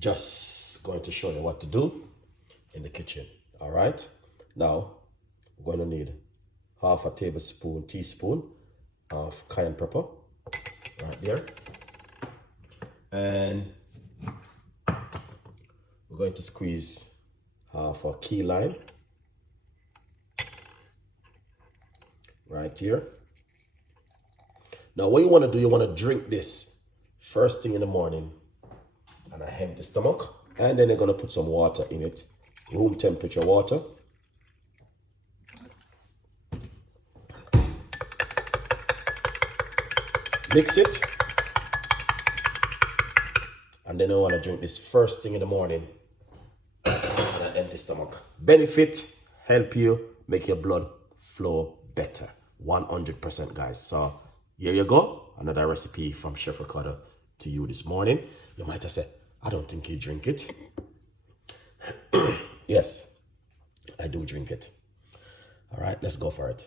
Just going to show you what to do in the kitchen. All right. Now, we're going to need half a teaspoon of cayenne pepper right there. And we're going to squeeze half a key lime right here. Now, what you want to do, you want to drink this first thing in the morning on an empty stomach, and then you're going to put some water in it, room temperature water. Mix it, and then you want to drink this first thing in the morning on an empty stomach. Benefit, help you make your blood flow better, 100%, guys. So here you go, another recipe from Chef Ricardo to you this morning. You might have said, I don't think you drink it. Yes, I do drink it. All right, let's go for it.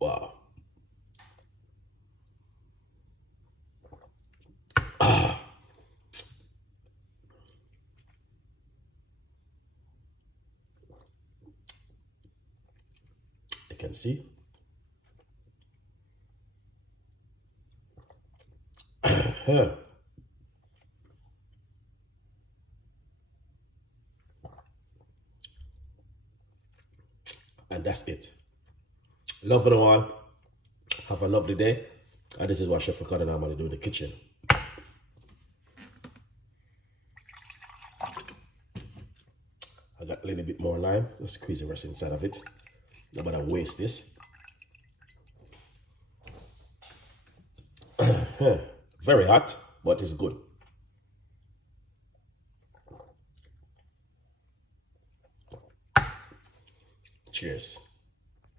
Wow. You can see. And that's it. Love it all. Have a lovely day. And this is what Chef Ricardo normally do in the kitchen. I got a little bit more lime. Just squeeze the rest inside of it. Not gonna waste this. Very hot, but it's good. Cheers.